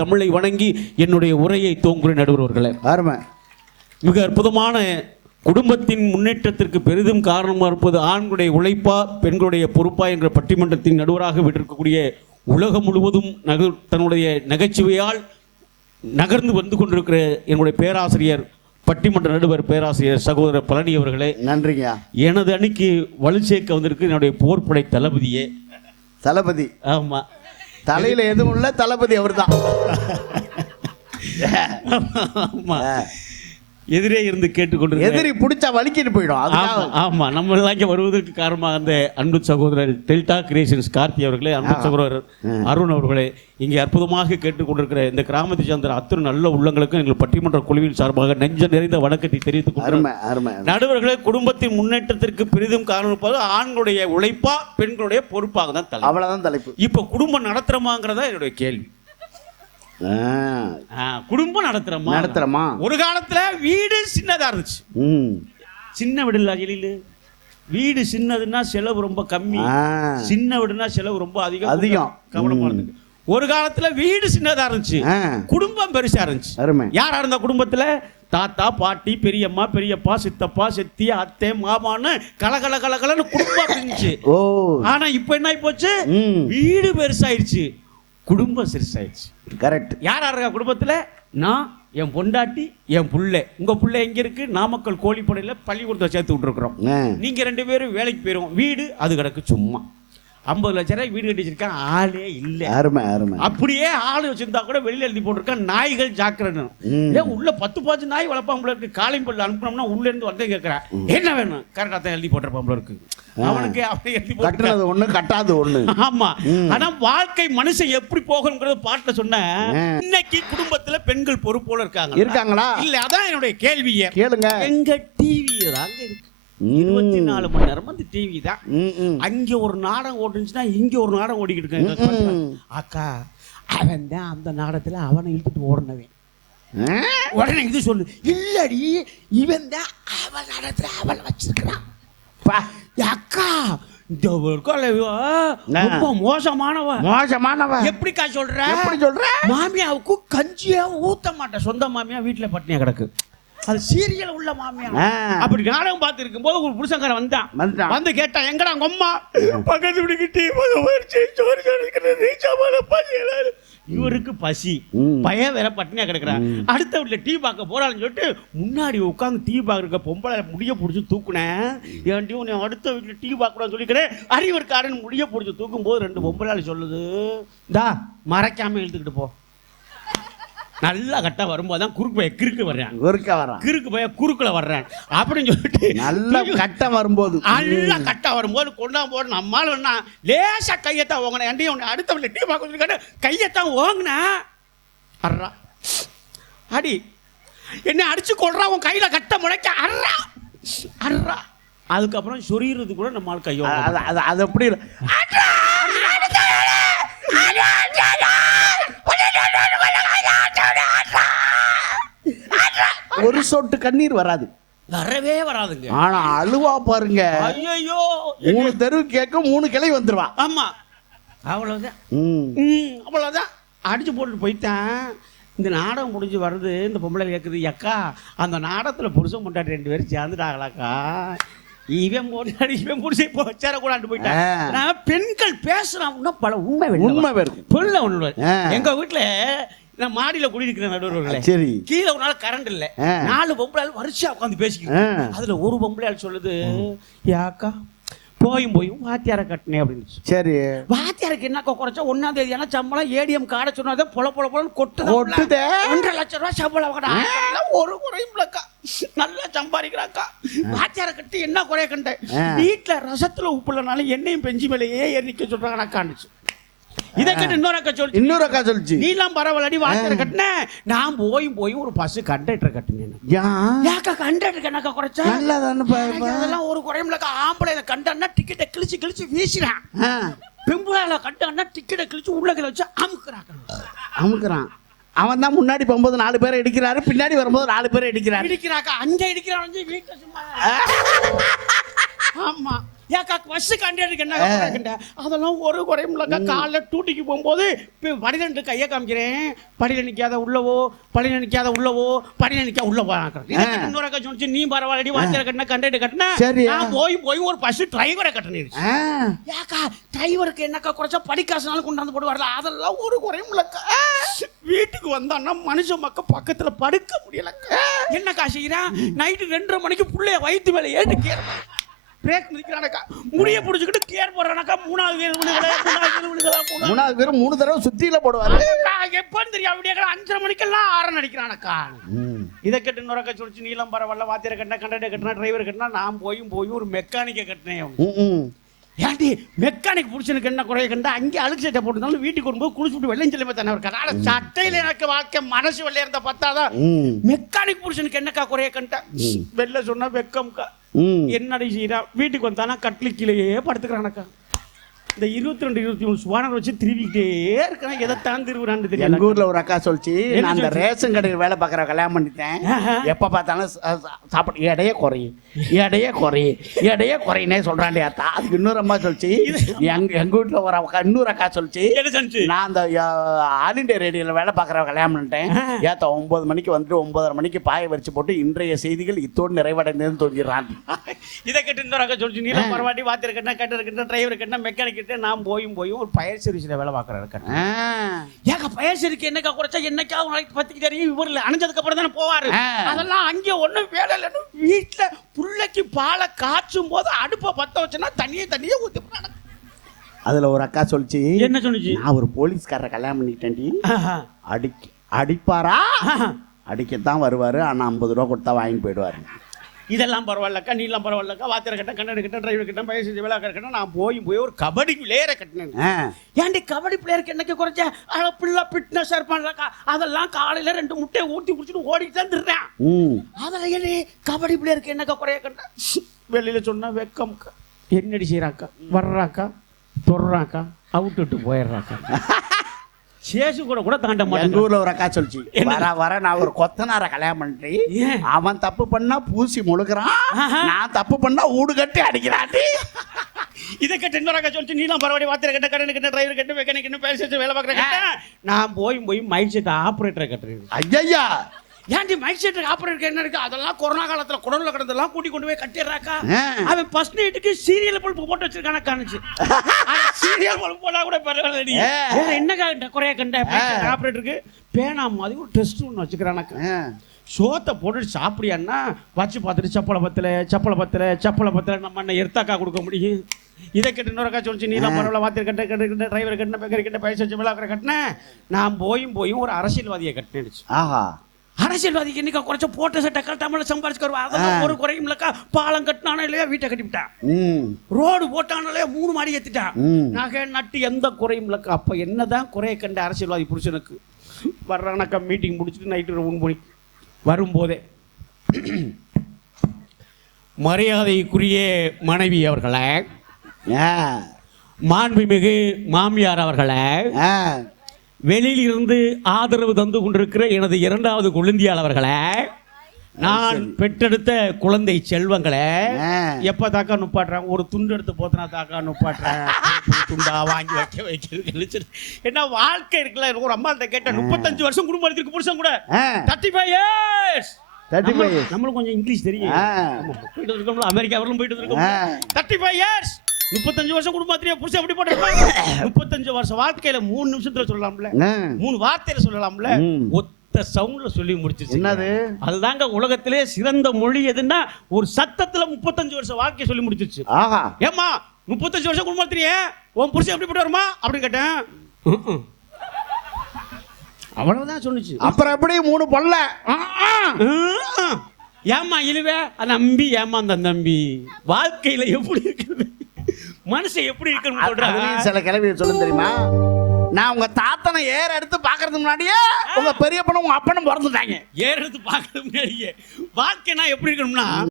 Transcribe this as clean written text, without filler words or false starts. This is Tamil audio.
தமிழை வணங்கி என்னுடைய உரையை தோங்குற நடுவர்களே, மிக அற்புதமான குடும்பத்தின் முன்னேற்றத்திற்கு பெரிதும் காரணமாக இருப்பது ஆண்களுடைய உழைப்பா பெண்களுடைய பொறுப்பா என்ற பட்டிமன்றத்தின் நடுவராக விட்டிருக்கக்கூடிய உலகம் முழுவதும் தன்னுடைய நகைச்சுவையால் நகர்ந்து வந்து கொண்டிருக்கிற என்னுடைய பேராசிரியர் பட்டிமன்ற நடுவர் பேராசிரியர் சகோதரர் பழனி அவர்களே, நன்றிங்க. எனது அணிக்கு வலு சேர்க்க வந்திருக்கு என்னுடைய போர்ப்படை தளபதியே. தளபதி? ஆமா, தலையில எதுவும் இல்ல, தளபதி அவர் தான். எதிரே இருந்து கேட்டுக்கொண்டு எதிரி பிடிச்சா வலிக்கிட்டு போயிடும். ஆமா, நம்ம எல்லாம் இங்கே வருவதற்கு காரணமாக அந்த அன்பு சகோதரர் டெல்டா கிரியேஷன்ஸ் கார்த்தி அவர்களே, அன்பு சகோதரர் அருண் அவர்களே, இங்கே அற்புதமாக கேட்டுக்கொண்டிருக்கிற இந்த கிராமத்தை சேர்ந்த அத்தனை நல்ல உள்ளங்களுக்கு எங்கள் பட்டிமன்ற குழுவின் சார்பாக நெஞ்ச நிறைந்த வணக்கத்தை தெரிவித்துக் கொள்கிறேன். நடுவர்களே, குடும்பத்தின் முன்னேற்றத்திற்கு பெரிதும் காரணம் இருப்பது ஆண்களுடைய உழைப்பா பெண்களுடைய பொறுப்பாக தான் தலைப்பு. அவ்வளவுதான் தலைப்பு. இப்போ குடும்பம் நடத்துறமாங்கிறதா என்னுடைய கேள்வி. குடும்பம் நடத்துறமா? ஒரு காலத்துல வீடு சின்னதா இருந்துச்சு. சின்ன வீடு இல்ல எழிலு, வீடு சின்னதுன்னா செலவு ரொம்ப கம்மி, சின்ன வீடுனா செலவு ரொம்ப அதிகம். கவனமா இருக்கு. ஒரு காலத்துல வீடு சின்னதா இருந்துச்சு, குடும்பம் பெருசா இருந்துச்சு. யாரா இருந்த குடும்பத்துல தாத்தா பாட்டி பெரியம்மா பெரியப்பா சித்தப்பா சித்தி அத்தை மாமான்னு கலகலன்னு குடும்பம் இருந்துச்சு. ஆனா இப்ப என்ன ஆயி போச்சு, வீடு பெருசாயிருச்சு, குடும்பம் சிறுசாயிடுச்சு. கரெக்ட். யாரா இருக்கா குடும்பத்துல? நான், என் பொண்டாட்டி, என் புள்ளை. உங்க புள்ளை எங்க இருக்கு? நாமக்கல் கோழிப்படையில பள்ளிக்கூடத்தை சேர்த்து விட்டுருக்கிறோம். நீங்க 2 பேரும் வேலைக்கு போயிரும். வீடு அது கிடக்கு சும்மா. 50 லட்சம் ரூபாய் வீடு கட்டி வச்சிருக்கான், ஆளே இல்ல. அப்படியே ஆளு வச்சிருந்தா கூட வெளியில எழுதி போட்டிருக்கான், நாய்கள் ஜாக்கிரதை. உள்ள 10 நாய் வளர்ப்பாம்பள இருக்கு. காலையும் பல்ல அனுப்பினோம்னா உள்ள இருந்து வந்து கேட்கறேன், என்ன வேணும்? கரெக்டா தான் எழுதி போட்டிருப்பாம்பள இருக்கு. அவனுக்கு அவன் எழுதி போட்டது ஒண்ணு, கட்டாது ஒண்ணு. ஆமா. ஆனா வாழ்க்கை மனுஷன் எப்படி போகணும்ங்கறது பாட்டுல சொன்ன. இன்னைக்கு குடும்பத்துல பெண்கள் பொறுப்போட இருக்காங்களா? இல்ல, அதான் என்னுடைய கேள்வியே. கேளுங்க. எங்க டிவி அங்க இருக்கு 24 மணி நேரம் அந்த டிவி தான். அங்க ஒரு நாடகம் ஓடுச்சுன்னா இங்க ஒரு நாடகம் ஓடிக்கிட்டு இருக்காங்க. அக்கா, அவன் தான் அந்த நாடகத்துல அவனை இழுத்துட்டு ஓடுனவன். உடனே இது சொல்லு, இல்லடி இவன் தான் அவன் நாடகத்துல அவன் வச்சிருக்கிறான். அக்கா, ரொம்ப மோசமானவ. எப்படிக்கா சொல்ற? மாமியாவுக்கு கஞ்சியா ஊத்த மாட்டேன். சொந்த மாமியா வீட்டுல பட்டினியா கிடக்கு. அது சீரியல் உள்ள மாமியா. அப்படி நாடகம் பார்த்து இருக்கும் போது ஒரு புருஷங்காரன் வந்தான். வந்து கேட்டா, எங்கடா உங்க அம்மா? பக்கத்து வீட்டுக்கிட்டே இவருக்கு பசி, பையன் வேற பட்டினியா கிடக்குறான். அடுத்த வீட்டுல டீ பார்க்க போறான்னு சொல்லிட்டு முன்னாடி உட்காந்து டீ பார்க்க பொம்பளை முடிய பிடிச்சி தூக்குனேன். ஏன்டி உன்னை அடுத்த வீட்டுல டீ பார்க்கக்கூடாதுன்னு சொல்லிக்கிறேன். அறிவர்காரன் முடிய பிடிச்சி தூக்கும் போது 2 பொம்பளை சொல்லுது, இந்தா மறைக்காம இழுத்துக்கிட்டு போ. நல்லா கட்டா வரும்போதுதான் கிறுக்கு வர்றேன், கிறுக்கு பைய குறுக்குல வர்றேன் அப்படின்னு சொல்லிட்டு நல்லா கட்ட வரும்போது கொண்டா போட நம்மால வேணா லேசா கையத்தான் ஓங்கினேன். அடுத்த டீ பார்க்க கையத்தான் ஓங்கின அடி என்ன அடிச்சு கொள்றா, உன் கையில கட்ட முளைக்க அர்றா. அதுக்கப்புறம் சொரியிறது கூட நம்மால் கையோ அது எப்படி ஒரு சொட்டு கண்ணீர் வராது, வரவே வராதுங்க. ஆனா அழுவா பாருங்க. ஐயோ, 3 தெரு கேட்க 3 கிளை வந்துருவா. ஆமா, அவ்வளவுதான் அடிச்சு போட்டு போயிட்டேன். இந்த நாடகம் முடிஞ்சு வருது, இந்த பொம்பளை கேட்குது, அக்கா அந்த நாடகத்துல புருஷன் பொண்டாட்டி 2 பேரும் சேர்ந்துட்டாங்களாக்கா? இவன் பொண்டாட்டி இவன் புருஷன் இப்போ சேரக்கூடாது போயிட்டேன். பெண்கள் பேசுறாங்கன்னா பல உண்மை ஒண்ணு. எங்க வீட்டுல நான் மாடியில குடியிருக்கிறேன் நடுவர்களே. சரி, கீழே ஒரு நாள் கரண்ட் இல்ல, 4 பொம்பளை வரிசையா உட்காந்து பேசிக்கிட்டு. அதுல ஒரு பொம்பளை சொல்லுது, யாக்கா போயும் வாத்தியார கட்டினேன் அப்படின்னு. சரி, வாத்தியாருக்கு என்னக்கா குறைச்சா 1ஆம் தேதி ஆனா சம்பளம் ஏடிஎம் கார்டை சொன்னா பொல கொட்டுதே. 1.5 லட்சம் ரூபாய் சம்பளம். ஒரு குறையும் இல்லக்கா, நல்லா சம்பாதிக்கிறாக்கா. வாத்தியார கட்டி என்ன குறைய கண்டேன்? வீட்டுல ரசத்துல உப்பு இல்லைனாலும் எண்ணெயும் பெஞ்சி மேலேயே ஏறிக்க சொல்றாங்க. அக்காண்டுச்சு. இதை கேட்டு இன்னொரு அக்கா சொல்லுச்சு, நீ எல்லாம் பரவாயில்லடி வாத்தியார கட்டின, நான் போய் ஒரு பஸ் கண்டக்டர் கட்டினேன். யாக்கா கண்டக்டர் என்னக்கா குறைச்சா? அதெல்லாம் ஒரு குறையும் இல்லக்கா. ஆம்பளை கண்டா டிக்கெட்டை கிழிச்சு வீசுறான், பெம்புளால கண்டா டிக்கெட்டை கிழிச்சு உள்ள வச்சு அமுக்குறான். அவன் தான் முன்னாடி போகும்போது 4 பேரை இடிக்கிறாரு, பின்னாடி வரும்போது 4 பேரை இடிக்கிறாக்கா. அஞ்சு இடிக்கிறான் வீட்டுல சும்மா. ஆமா ஏக்கா பஸ் கண்டக்டருக்கு என்ன கண்ட அதெல்லாம் ஒரு குறையும் இல்லைக்கா. காலைல டூட்டிக்கு போகும்போது படியில கையை காமிக்கிறேன், படியில நிக்காத உள்ளவோ, படியில நிக்காத உள்ளவோ, படியில நிக்கா உள்ள போறாங்க. இன்னொரு அக்கா சொன்னிச்சு நீ பரவாயில்லடி வாத்தியார் கட்டின கண்டக்டர் கட்டின, நான் போய் ஒரு பஸ் டிரைவரை கட்டினேன். ஏக்கா டிரைவருக்கு என்னக்கா குறைச்சா படிக்காசனாலும் கொண்டாந்து போட்டு வரல, அதெல்லாம் ஒரு குறையும் இல்லக்கா. வீட்டுக்கு வந்தான்னா மனுஷன் பக்கத்துல படுக்க முடியலக்கா. என்னக்கா செய்யறான், நைட்டு 2:30 மணிக்கு பிள்ளைய வயிற்று மேல ஏட்டு கேர் பிரேக் மிதிக்கிறானக்கா, முடிய பிடிச்சிக்கிட்டு கேர் போடுறானக்கா. மூணாவது பேரும் 3 தடவை சுத்தியில போடுவாரு. எப்பன்னு தெரியும் அப்படியே 5:30 மணிக்கெல்லாம் ஆரன் அடிக்கிறானக்கா. இதை கட்டு இன்னொரு சொல்லிச்சு நீளம் பரவாயில்ல வாத்தியார கட்டினா கண்டக்டர் கட்டினா டிரைவர் கட்டினா, நான் போய் ஒரு மெக்கானிக்கை கட்டினேன். ஏன்டி மெக்கானிக் புடிச்சனுக்கு என்ன குறைய கண்டா, அங்கே அழுக்கு சட்டை போட்டுருந்தாலும் வீட்டுக்கு வரும்போது குளிச்சுட்டு வெள்ளையும் சொல்லி தானே இருக்காரு. சட்டையில எனக்கு வாழ்க்கை மனசு வெள்ளைய இருந்தா பார்த்தாதான். மெக்கானிக் புருஷனுக்கு என்னக்கா குறைய கண்டா, வெள்ளை சொன்னா வெக்கம்க்கா. என்னடி செய்யறா, வீட்டுக்கு வந்தானா கட்லி கீழேயே படுத்துக்கிறானக்கா. இந்த 22, 23 சுவானர் வச்சு திருவிக்கிட்டே இருக்கான். எதைத்தான் திருவுறான்னு தெரியல. எங்க ஊர்ல ஒரு அக்கா சொல்லிச்சு, நான் அந்த ரேஷன் கடையில் வேலை பார்க்குற கல்யாணம் பண்ணிட்டேன், எப்ப பார்த்தாலும் சாப்பாடு எடையே குறையினே சொல்றாண்டே அத்தா. அதுக்கு இன்னொரு அம்மா சொல்லிச்சு, எங்க வீட்டுல ஒரு இன்னொரு அக்கா சொல்லிச்சு, நான் அந்த ஆல் இண்டியா ரேடியோல வேலை பார்க்குற கல்யாணம் பண்ணிட்டேன், ஏத்தா 9 மணிக்கு வந்துட்டு 9:30 மணிக்கு பாயை வரிச்சு போட்டு இன்றைய செய்திகள் இத்தோடு நிறைவடைந்ததுன்னு தோன்றான். இதை கேட்டு இன்னொரு அக்கா சொல்லிச்சு, நீலாம் பரவாட்டி வாத்தியார் கட்டினா கட்டர் கட்டினா டிரைவர் கட்டினா மெக்கானிக் கிட்ட நான் போய் ஒரு பயர் சர்வீஸ்ல வேலை பார்க்கறேன். ஏங்க பயர் சர்வீஸ்க்கு என்னக்கா குறைச்சா, என்னக்கா நாளைக்கு 10 தெரியும் இவர்ல அணைஞ்சதுக்கு அப்புறம் தானே போவாரு. அதெல்லாம் அங்கே ஒண்ணும் வேலை இல்லைன்னு வீட்டுல புள்ளைக்கு பாலை காய்ச்சும் போது அடுப்பை பத்த வச்சுன்னா தண்ணியே ஊத்தி. அதுல ஒரு அக்கா சொல்லிச்சு, என்ன சொன்னிச்சு, நான் ஒரு போலீஸ்காரரை கல்யாணம் பண்ணிட்டேன்டி, அடிப்பாரா, அடிக்கத்தான் வருவாரு, ஆனா 50 ரூபா கொடுத்தா வாங்கி போயிடுவாரு. இதெல்லாம் பரவாயில்லக்கா, நீலாம் பரவாயில்லக்கா, வாத்தியார் கட்ட கண்ணாடி கட்ட டிரைவர் கட்ட பயிர் செஞ்சு வேலை கட்ட, நான் போய் ஒரு கபடி பிளேயரை கட்டினேன். ஏன்டி கபடி பிளேயருக்கு என்னைக்கு குறைச்ச, பிள்ளை ஃபிட்னஸ் இருப்பான்லக்கா, அதெல்லாம் காலையில 2 முட்டையை ஊற்றி குடிச்சிட்டு ஓடிட்டு தான் திருறேன். அதில் என்ன கபடி பிளேயருக்கு என்னக்கா குறைய கட்ட, வெளியில சொன்னா வெக்கம்க்கா. என்னடி செய்யறாக்கா, வர்றாக்கா தொடுறாக்கா, அவுட்டு போயிடுறாக்கா. சேசு கூட தாண்ட மாட்டேன். எங்க ஊர்ல ஒரு அக்கா சொல்லிச்சு, வர நான் ஒரு கொத்தனார கல்யாணம் பண்ணிட்டேன், அவன் தப்பு பண்ணா பூசி முழுக்கிறான், நான் தப்பு பண்ணா ஊடு கட்டி அடிக்கிறாண்டி. இதை கட்ட இன்னொரு அக்கா சொல்லிச்சு, நீலாம் பரவாயில்ல வாத்தியார் கட்ட கடன் கட்ட டிரைவர் கட்ட மெக்கானிக் கட்ட பேர் செஞ்சு வேலை பார்க்குற கட்ட, நான் போய் மைண்ட் செட் ஆப்ரேட்டரை கட்டுறேன். ஐயா ஏன்டி மைண்ட் செட் ஆப்ரேட்டர் என்ன இருக்கு, அதெல்லாம் கொரோனா காலத்துல குடல்ல கிடந்தெல்லாம் கூட்டி கொண்டு போய் கட்டிடுறாக்கா. அவன் ஃபர்ஸ்ட் நைட்டுக்கு சீரியல் பல்ப் போட்டு வச்சிருக்கான காணுச்சு. சீரியல் பல்ப் போட்டா கூட பரவாயில்லடி. வேற என்ன குறைய கண்ட ஆப்ரேட்டருக்கு பேனா மாதிரி ஒரு டெஸ்ட் ஒன்று வச்சுக்கிறானக்கா. சோத்தை போட்டு சாப்பிடியான்னா வச்சு பார்த்துட்டு சப்பளை பத்தல நம்ம என்ன எர்த்தாக்கா கொடுக்க முடியும். இதை கேட்டு இன்னொருக்கா சொல்லிச்சு, நீலாம் பரவாயில்ல வாத்தியார் கட்ட டிரைவர் கட்டின பேக்கரி கட்ட பயிர் செஞ்சு விழாக்கிற கட்டினேன், நான் போய் ஒரு அரசியல்வாதியை கட்டினேச்சு. ஆஹா, அரசியல்வாதிக்கு என்னக்கா குறைச்ச போட்ட சட்டை கட்டாமல சம்பாரிச்சு வருவா, அதெல்லாம் ஒரு குறையும் இல்லக்கா. பாலம் கட்டினானே இல்லையா, வீட்டை கட்டிவிட்டான், ரோடு போட்டானே 3 மாடி ஏத்திட்டான், நகை நட்டு எந்த குறையும் இல்லக்கா. அப்ப என்னதான் குறைய கண்ட அரசியல்வாதி புருஷனுக்கு. வர்றானக்கா மீட்டிங் முடிச்சுட்டு நைட்டு 3 மணி வரும்போதே, மரியாதைக்குரிய மனைவி அவர்களே, மாண்புமிகு மாமியார் அவர்களே, வெளியில் இருந்து ஆதரவு தந்து கொண்டிருக்கிற எனது 2வது குழந்தையாள் அவர்களே, நான் பெற்றெடுத்த குழந்தை செல்வங்களே, எப்ப தாக்கா நுப்பாட்டுறேன், ஒரு துண்டு எடுத்து போத்தனா தாக்கா நுப்பாட்டுறேன், துண்டா வாங்கி வைக்க என்ன வாழ்க்கை இருக்குல்ல. ஒரு அம்மாட்ட கேட்ட 35 வருஷம் குடும்பம் எடுத்துருக்கு புருஷன் கூட, 35 years. நம்மளும் கொஞ்சம் இங்கிலீஷ் தெரியும், போயிட்டு இருக்கோம்ல, அமெரிக்கா வரலும் போயிட்டு இருக்கோம். 35 years 35 வருஷம் குடும்பத்திலேயே புருஷன் எப்படி போட்டிருப்பாங்க. 35 வருஷம் வாழ்க்கையில 3 நிமிஷத்துல சொல்லலாம்ல, 3 வார்த்தையில சொல்லலாம்ல, ஒத்த சவுண்ட்ல சொல்லி முடிச்சிருச்சு. என்னது அதுதாங்க உலகத்திலே சிறந்த மொழி எதுன்னா, ஒரு சத்தத்துல 35 வருஷம் வாழ்க்கையை சொல்லி முடிச்சிருச்சு. ஏமா 35 வருஷம் குடும்பத்திலேயே உன் புருஷன் எப்படி போட்டு வருமா அப்படின்னு கேட்டேன். அவ்வளவுதான் சொன்னிச்சு. அப்புறம் எப்படி 3 பொல்ல ஏமா இழுவே நம்பி ஏமாந்த நம்பி வாழ்க்கையில எப்படி இருக்குது, மனுஷன் எப்படி இருக்கணும். சில கிளவி சொல்லும் தெரியுமா, நான் உங்க தாத்தனை ஏற எடுத்து பாக்குறதுக்கு முன்னாடியே உங்க பெரிய பொண்ணு உங்க அப்பனும் பிறந்துட்டாங்க. ஏற எடுத்து பாக்குறதுக்கு முன்னாடியே வாழ்க்கை நான் எப்படி இருக்கணும்னா